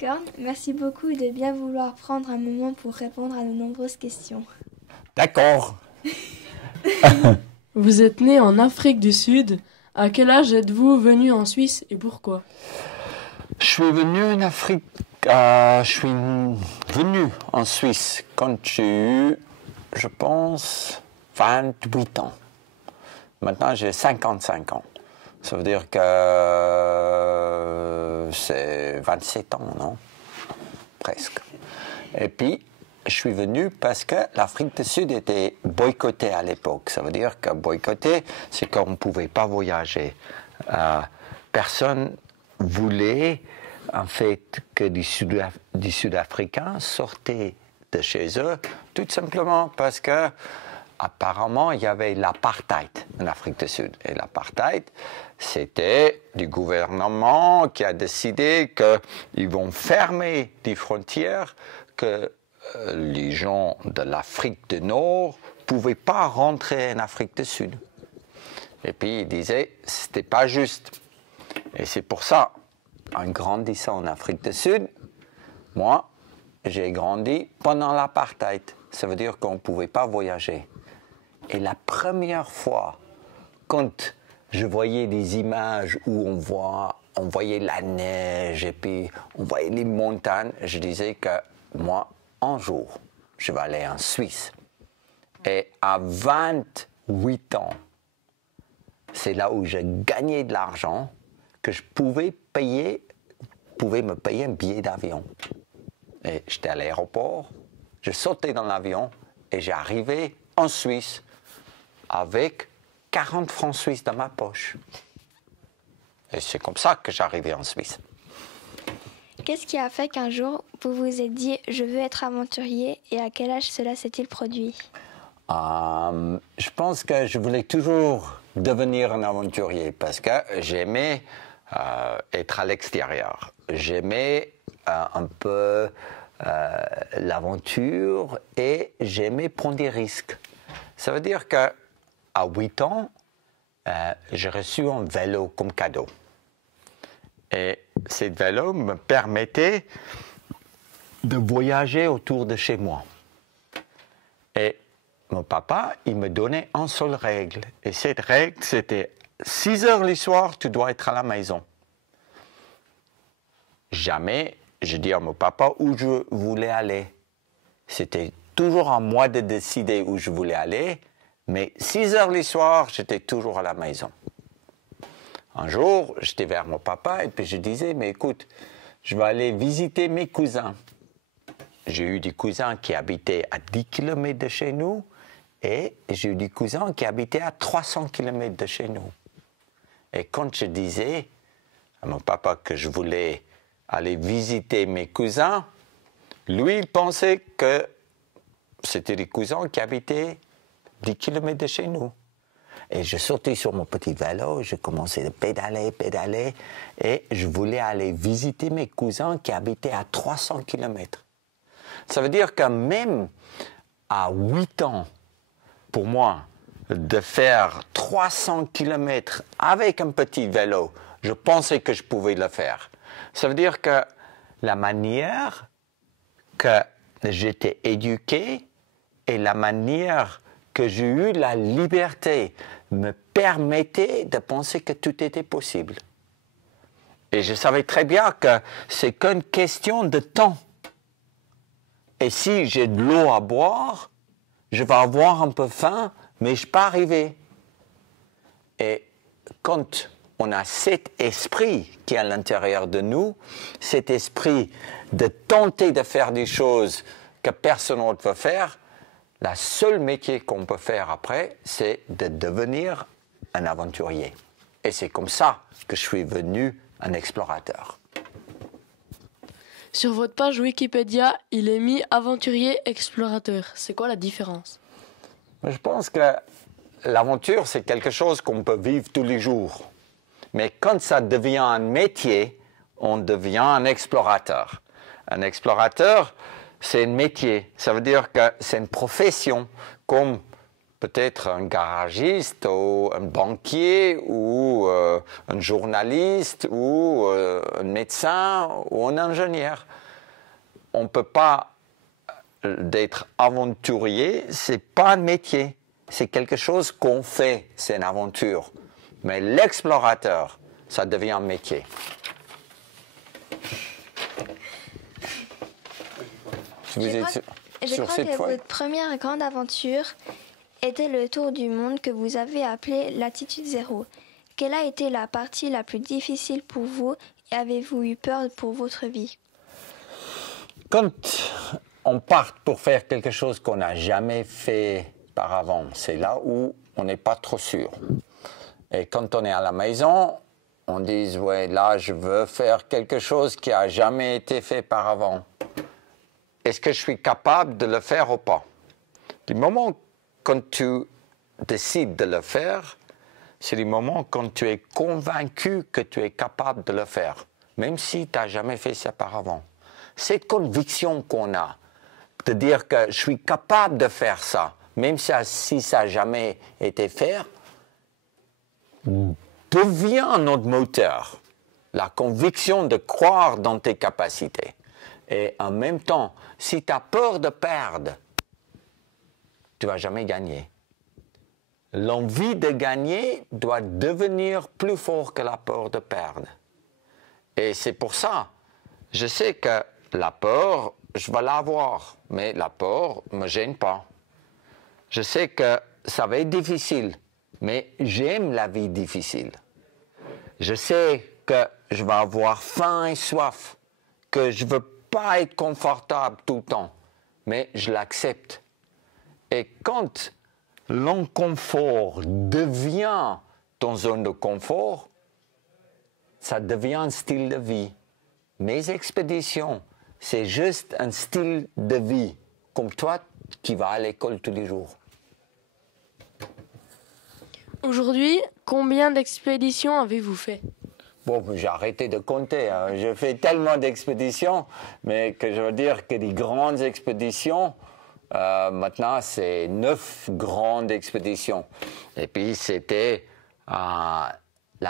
Licorne, merci beaucoup de bien vouloir prendre un moment pour répondre à nos nombreuses questions. D'accord. Vous êtes né en Afrique du Sud. À quel âge êtes-vous venu en Suisse et pourquoi? Je suis venu en Afrique, je suis venu en Suisse quand j'ai eu, je pense, 28 ans. Maintenant, j'ai 55 ans. Ça veut dire que c'est 27 ans, non? Presque. Et puis, je suis venu parce que l'Afrique du Sud était boycottée à l'époque. Ça veut dire que boycotter, c'est qu'on ne pouvait pas voyager. Personne voulait, en fait, que des Sud-Africains sortaient de chez eux, tout simplement parce que apparemment, il y avait l'apartheid en Afrique du Sud. Et l'apartheid, c'était du gouvernement qui a décidé qu'ils vont fermer les frontières, que les gens de l'Afrique du Nord ne pouvaient pas rentrer en Afrique du Sud. Et puis, ils disaient que ce n'était pas juste. Et c'est pour ça, en grandissant en Afrique du Sud, moi, j'ai grandi pendant l'apartheid. Ça veut dire qu'on ne pouvait pas voyager. Et la première fois, quand je voyais des images où on voyait la neige et puis on voyait les montagnes, je disais que moi, un jour, je vais aller en Suisse. Et à 28 ans, c'est là où j'ai gagné de l'argent que je pouvais me payer un billet d'avion. Et j'étais à l'aéroport, je sautais dans l'avion et j'arrivais en Suisse avec 40 francs suisses dans ma poche. Et c'est comme ça que j'arrivais en Suisse. Qu'est-ce qui a fait qu'un jour, vous vous êtes dit « je veux être aventurier » et à quel âge cela s'est-il produit? Je pense que je voulais toujours devenir un aventurier parce que j'aimais être à l'extérieur. J'aimais un peu l'aventure et j'aimais prendre des risques. Ça veut dire qu'à 8 ans, j'ai reçu un vélo comme cadeau. Et ce vélo me permettait de voyager autour de chez moi. Et mon papa, il me donnait une seule règle. Et cette règle, c'était 6 heures le soir, tu dois être à la maison. Jamais je dis à mon papa où je voulais aller. C'était toujours à moi de décider où je voulais aller, mais 6 heures le soir, j'étais toujours à la maison. Un jour, j'étais vers mon papa et puis je disais, mais écoute, je vais aller visiter mes cousins. J'ai eu des cousins qui habitaient à 10 km de chez nous et j'ai eu des cousins qui habitaient à 300 km de chez nous. Et quand je disais à mon papa que je voulais aller visiter mes cousins, lui, il pensait que c'était des cousins qui habitaient 10 km de chez nous. Et je sortais sur mon petit vélo, je commençais à pédaler, et je voulais aller visiter mes cousins qui habitaient à 300 km. Ça veut dire que même à 8 ans, pour moi, de faire 300 km avec un petit vélo, je pensais que je pouvais le faire. Ça veut dire que la manière que j'étais éduqué et la manière que j'ai eu la liberté me permettait de penser que tout était possible. Et je savais très bien que c'est qu'une question de temps. Et si j'ai de l'eau à boire, je vais avoir un peu faim, mais je peux arriver. Et quand on a cet esprit qui est à l'intérieur de nous, cet esprit de tenter de faire des choses que personne d'autre veut faire, le seul métier qu'on peut faire après, c'est de devenir un aventurier. Et c'est comme ça que je suis devenu un explorateur. Sur votre page Wikipédia, il est mis aventurier explorateur. C'est quoi la différence? Je pense que l'aventure, c'est quelque chose qu'on peut vivre tous les jours. Mais quand ça devient un métier, on devient un explorateur. Un explorateur, c'est un métier. Ça veut dire que c'est une profession comme peut-être un garagiste ou un banquier ou un journaliste ou un médecin ou un ingénieur. On ne peut pas d'être aventurier, c'est pas un métier, c'est quelque chose qu'on fait, c'est une aventure. Mais l'explorateur, ça devient un métier. Je crois que votre première grande aventure était le tour du monde que vous avez appelé Latitude Zéro. Quelle a été la partie la plus difficile pour vous et avez-vous eu peur pour votre vie? Quand on part pour faire quelque chose qu'on n'a jamais fait par avant, c'est là où on n'est pas trop sûr. Et quand on est à la maison, on dit « ouais, là, je veux faire quelque chose qui n'a jamais été fait par avant. Est-ce que je suis capable de le faire ou pas ?» Du moment quand tu décides de le faire, c'est le moment quand tu es convaincu que tu es capable de le faire, même si tu n'as jamais fait ça par avant. Cette conviction qu'on a, de dire que je suis capable de faire ça, même si ça n'a jamais été fait, devient notre moteur. La conviction de croire dans tes capacités. Et en même temps, si tu as peur de perdre, tu ne vas jamais gagner. L'envie de gagner doit devenir plus fort que la peur de perdre. Et c'est pour ça, je sais que la peur, je vais l'avoir, mais la peur ne me gêne pas. Je sais que ça va être difficile, mais j'aime la vie difficile. Je sais que je vais avoir faim et soif, que je ne veux pas être confortable tout le temps, mais je l'accepte. Et quand l'inconfort devient ton zone de confort, ça devient un style de vie. Mes expéditions, c'est juste un style de vie, comme toi qui vas à l'école tous les jours. Aujourd'hui, combien d'expéditions avez-vous fait? Bon, j'ai arrêté de compter. Hein. Je fais tellement d'expéditions, mais que je veux dire que des grandes expéditions, maintenant, c'est 9 grandes expéditions. Et puis, c'était la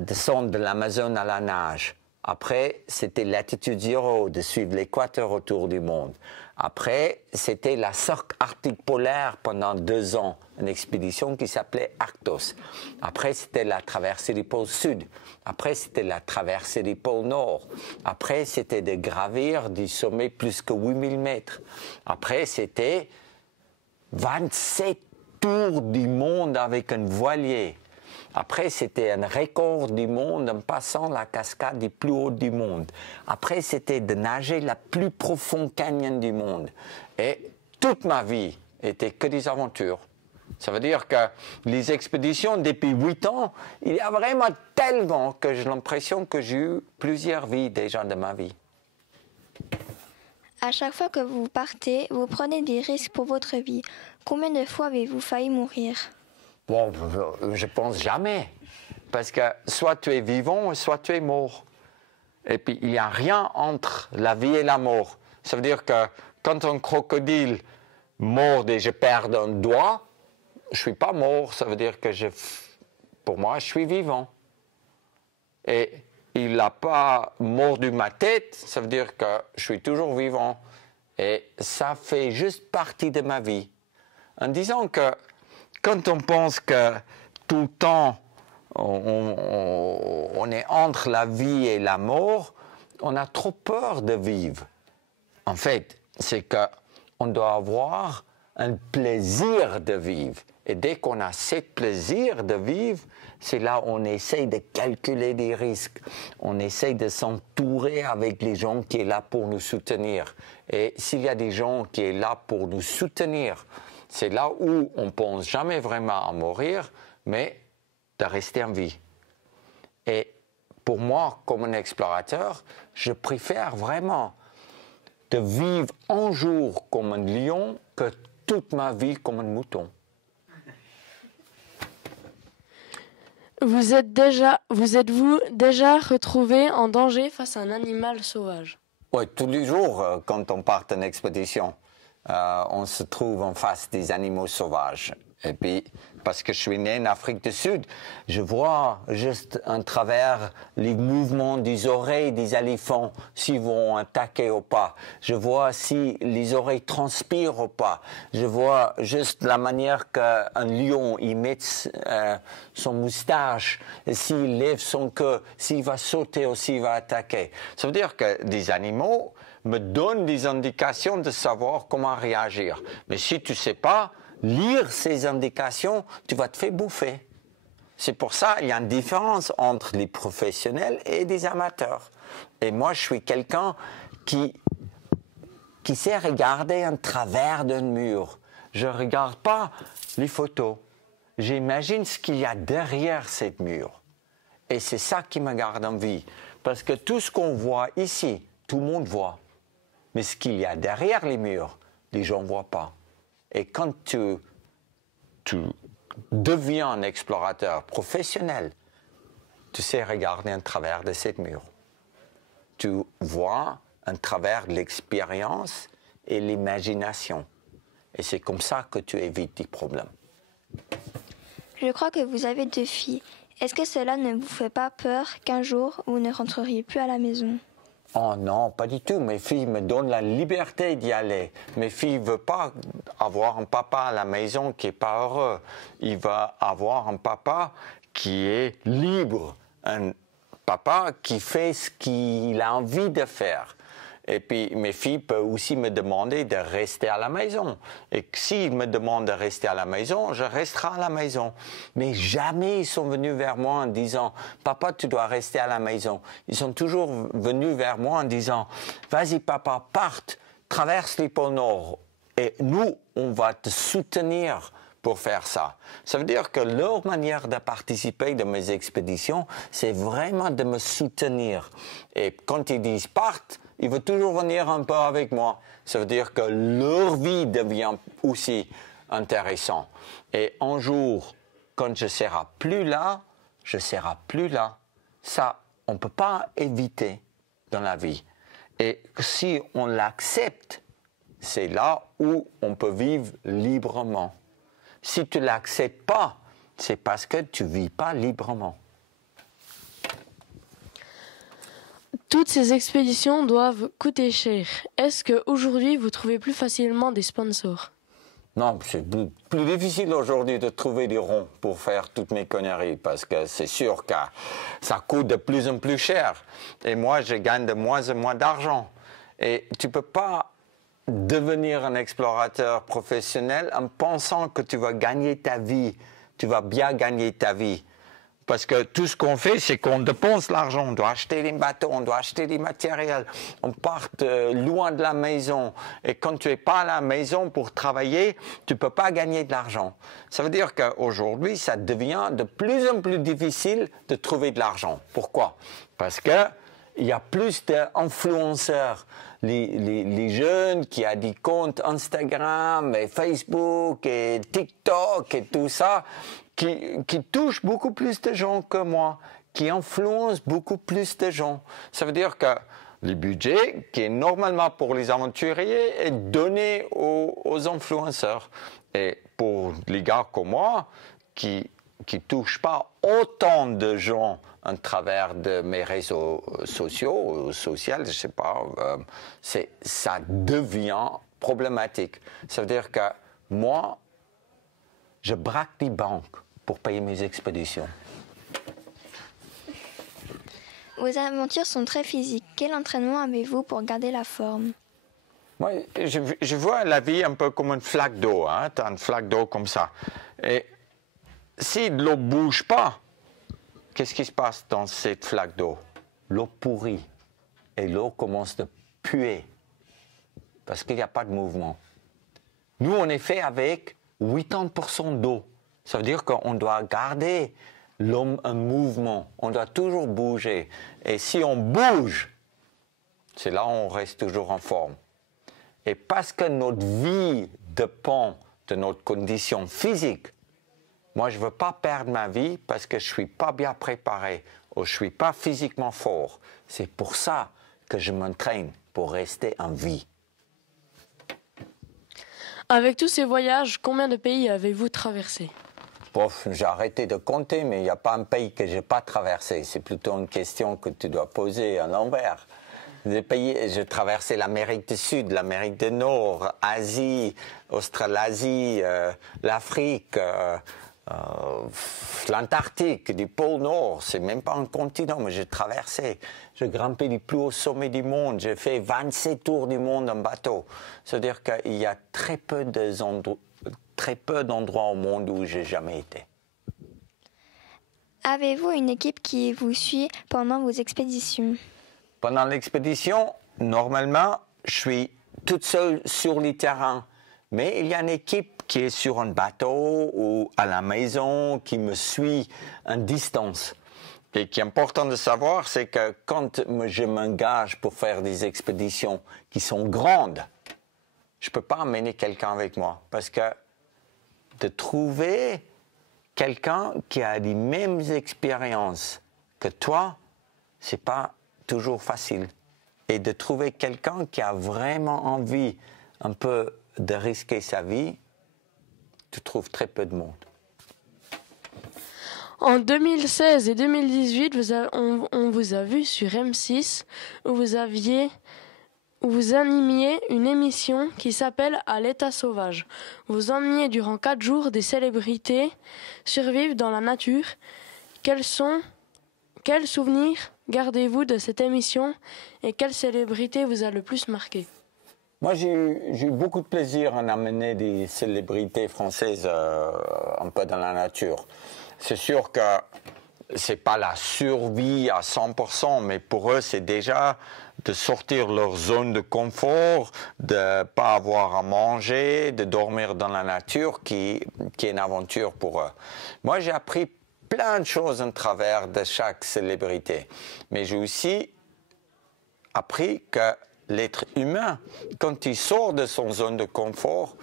descente de l'Amazone à la nage. Après, c'était Latitude Zéro, de suivre l'équateur autour du monde. Après, c'était la Cercle Arctique polaire pendant 2 ans, une expédition qui s'appelait Arctos. Après, c'était la traversée du pôle Sud. Après, c'était la traversée du pôle Nord. Après, c'était de gravir du sommet plus que 8000 mètres. Après, c'était 27 tours du monde avec un voilier. Après, c'était un record du monde en passant la cascade du plus haut du monde. Après, c'était de nager la plus profonde canyon du monde. Et toute ma vie était que des aventures. Ça veut dire que les expéditions, depuis 8 ans, il y a vraiment tellement que j'ai l'impression que j'ai eu plusieurs vies déjà de ma vie. À chaque fois que vous partez, vous prenez des risques pour votre vie. Combien de fois avez-vous failli mourir? Bon, je pense jamais. Parce que soit tu es vivant, soit tu es mort. Et puis, il n'y a rien entre la vie et la mort. Ça veut dire que quand un crocodile mord et je perds un doigt, je ne suis pas mort. Ça veut dire que pour moi, je suis vivant. Et il n'a pas mordu ma tête, ça veut dire que je suis toujours vivant. Et ça fait juste partie de ma vie. En disant que quand on pense que tout le temps, on est entre la vie et la mort, on a trop peur de vivre. En fait, c'est qu'on doit avoir un plaisir de vivre. Et dès qu'on a ce plaisir de vivre, c'est là où on essaye de calculer des risques. On essaye de s'entourer avec les gens qui sont là pour nous soutenir. Et s'il y a des gens qui sont là pour nous soutenir, c'est là où on ne pense jamais vraiment à mourir, mais de rester en vie. Et pour moi, comme un explorateur, je préfère vraiment de vivre un jour comme un lion que toute ma vie comme un mouton. Vous êtes-vous déjà retrouvé en danger face à un animal sauvage? Oui, tous les jours quand on part en expédition. on se trouve en face des animaux sauvages. Et puis, parce que je suis né en Afrique du Sud, je vois juste à travers les mouvements des oreilles des éléphants s'ils vont attaquer ou pas. Je vois si les oreilles transpirent ou pas. Je vois juste la manière qu'un lion il met son moustache, s'il lève son queue, s'il va sauter ou s'il va attaquer. Ça veut dire que des animaux me donnent des indications de savoir comment réagir. Mais si tu ne sais pas lire ces indications, tu vas te faire bouffer. C'est pour ça qu'il y a une différence entre les professionnels et les amateurs. Et moi, je suis quelqu'un qui sait regarder en travers d'un mur. Je ne regarde pas les photos. J'imagine ce qu'il y a derrière cette mur. Et c'est ça qui me garde en vie. Parce que tout ce qu'on voit ici, tout le monde voit. Mais ce qu'il y a derrière les murs, les gens ne voient pas. Et quand tu deviens un explorateur professionnel, tu sais regarder en travers de cette mur. Tu vois en travers de l'expérience et l'imagination. Et c'est comme ça que tu évites des problèmes. Je crois que vous avez 2 filles. Est-ce que cela ne vous fait pas peur qu'un jour vous ne rentreriez plus à la maison ? Oh non, pas du tout. Mes filles me donnent la liberté d'y aller. Mes filles ne veulent pas avoir un papa à la maison qui n'est pas heureux. Ils veulent avoir un papa qui est libre. Un papa qui fait ce qu'il a envie de faire. Et puis, mes filles peuvent aussi me demander de rester à la maison. Et s'ils me demandent de rester à la maison, je resterai à la maison. Mais jamais ils sont venus vers moi en disant « Papa, tu dois rester à la maison ». Ils sont toujours venus vers moi en disant « Vas-y, papa, parte, traverse les pôles Nord. Et nous, on va te soutenir pour faire ça ». Ça veut dire que leur manière de participer de mes expéditions, c'est vraiment de me soutenir. Et quand ils disent « Parte », ils veulent toujours venir un peu avec moi. Ça veut dire que leur vie devient aussi intéressante. Et un jour, quand je ne serai plus là, je ne serai plus là. Ça, on ne peut pas éviter dans la vie. Et si on l'accepte, c'est là où on peut vivre librement. Si tu ne l'acceptes pas, c'est parce que tu ne vis pas librement. Toutes ces expéditions doivent coûter cher. Est-ce qu'aujourd'hui, vous trouvez plus facilement des sponsors ? Non, c'est plus difficile aujourd'hui de trouver des ronds pour faire toutes mes conneries parce que c'est sûr que ça coûte de plus en plus cher. Et moi, je gagne de moins en moins d'argent. Et tu ne peux pas devenir un explorateur professionnel en pensant que tu vas gagner ta vie. Tu vas bien gagner ta vie. Parce que tout ce qu'on fait, c'est qu'on dépense l'argent. On doit acheter des bateaux, on doit acheter des matériels. On part loin de la maison. Et quand tu n'es pas à la maison pour travailler, tu ne peux pas gagner de l'argent. Ça veut dire qu'aujourd'hui, ça devient de plus en plus difficile de trouver de l'argent. Pourquoi ? Parce qu'il y a plus d'influenceurs. Les jeunes qui ont des comptes Instagram et Facebook et TikTok et tout ça, qui touchent beaucoup plus de gens que moi, qui influencent beaucoup plus de gens. Ça veut dire que le budget qui est normalement pour les aventuriers est donné aux influenceurs. Et pour les gars comme moi, qui touchent pas autant de gens à travers de mes réseaux sociaux, je sais pas, ça devient problématique. Ça veut dire que moi, je braque des banques pour payer mes expéditions. Vos aventures sont très physiques. Quel entraînement avez-vous pour garder la forme ? Moi, je vois la vie un peu comme une flaque d'eau. Hein? Tu as une flaque d'eau comme ça. Et si l'eau ne bouge pas, qu'est-ce qui se passe dans cette flaque d'eau ? L'eau pourrit. Et l'eau commence à puer. Parce qu'il n'y a pas de mouvement. Nous, on est fait avec 80% d'eau. Ça veut dire qu'on doit garder l'homme un mouvement. On doit toujours bouger. Et si on bouge, c'est là où on reste toujours en forme. Et parce que notre vie dépend de notre condition physique, moi, je ne veux pas perdre ma vie parce que je ne suis pas bien préparé ou je ne suis pas physiquement fort. C'est pour ça que je m'entraîne, pour rester en vie. Avec tous ces voyages, combien de pays avez-vous traversé? J'ai arrêté de compter, mais il n'y a pas un pays que je n'ai pas traversé. C'est plutôt une question que tu dois poser à l'envers. Des pays, j'ai traversé l'Amérique du Sud, l'Amérique du Nord, Asie, Australasie, l'Afrique, l'Antarctique, du pôle Nord. C'est même pas un continent, mais j'ai traversé. J'ai grimpé les plus hauts sommets du monde. J'ai fait 27 tours du monde en bateau. C'est-à-dire qu'il y a très peu d'endroits au monde où j'ai jamais été. Avez-vous une équipe qui vous suit pendant vos expéditions? Pendant l'expédition, normalement, je suis toute seule sur le terrain. Mais il y a une équipe qui est sur un bateau ou à la maison qui me suit en distance. Et ce qui est important de savoir, c'est que quand je m'engage pour faire des expéditions qui sont grandes, je ne peux pas emmener quelqu'un avec moi. Parce que de trouver quelqu'un qui a les mêmes expériences que toi, ce n'est pas toujours facile. Et de trouver quelqu'un qui a vraiment envie un peu de risquer sa vie, tu trouves très peu de monde. En 2016 et 2018, on vous a vu sur M6 où vous animiez une émission qui s'appelle « À l'état sauvage ». Vous emmeniez durant 4 jours des célébrités survivre dans la nature. Quels souvenirs gardez-vous de cette émission et quelle célébrité vous a le plus marqué? Moi, j'ai eu beaucoup de plaisir à amener des célébrités françaises un peu dans la nature. C'est sûr que ce n'est pas la survie à 100%, mais pour eux, c'est déjà de sortir leur zone de confort, de ne pas avoir à manger, de dormir dans la nature, qui est une aventure pour eux. Moi, j'ai appris plein de choses en travers de chaque célébrité, mais j'ai aussi appris que l'être humain, quand il sort de son zone de confort,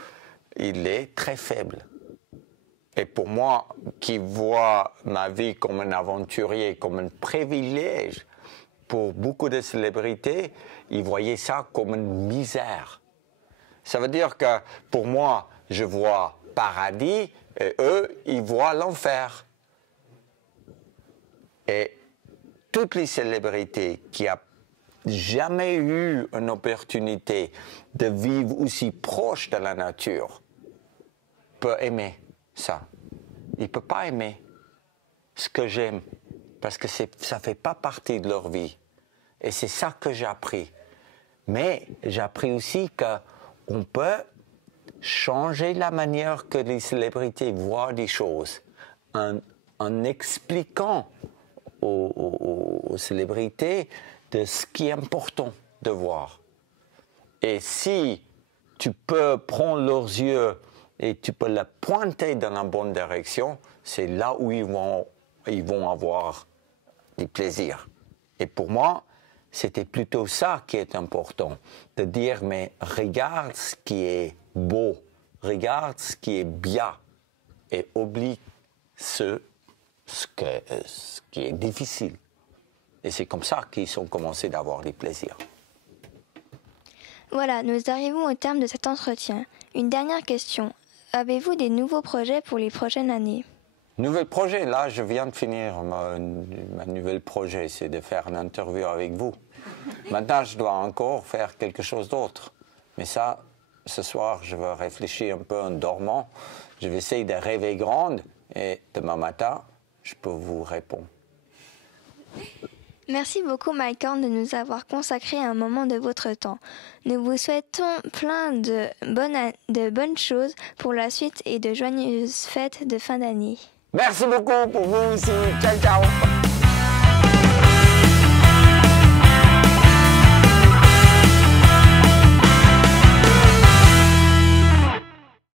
il est très faible. Et pour moi, qui vois ma vie comme un aventurier, comme un privilège, pour beaucoup de célébrités, ils voyaient ça comme une misère. Ça veut dire que pour moi, je vois paradis et eux, ils voient l'enfer. Et toutes les célébrités qui n'ont jamais eu une opportunité de vivre aussi proche de la nature peuvent aimer ça. Ils ne peuvent pas aimer ce que j'aime parce que ça ne fait pas partie de leur vie. Et c'est ça que j'ai appris. Mais j'ai appris aussi qu'on peut changer la manière que les célébrités voient des choses en expliquant aux célébrités de ce qui est important de voir. Et si tu peux prendre leurs yeux et tu peux les pointer dans la bonne direction, c'est là où ils vont avoir du plaisir. Et pour moi, c'était plutôt ça qui est important, de dire, mais regarde ce qui est beau, regarde ce qui est bien, et oublie ce qui est difficile. Et c'est comme ça qu'ils ont commencé d'avoir du plaisir. Voilà, nous arrivons au terme de cet entretien. Une dernière question. Avez-vous des nouveaux projets pour les prochaines années? Nouvel projet, là, je viens de finir ma nouvel projet, c'est de faire une interview avec vous. Maintenant, je dois encore faire quelque chose d'autre. Mais ça, ce soir, je vais réfléchir un peu en dormant. Je vais essayer de rêver grande et demain matin, je peux vous répondre. Merci beaucoup, Mike Horn, de nous avoir consacré un moment de votre temps. Nous vous souhaitons plein de bonnes choses pour la suite et de joyeuses fêtes de fin d'année. Merci beaucoup pour vous aussi. Ciao, ciao.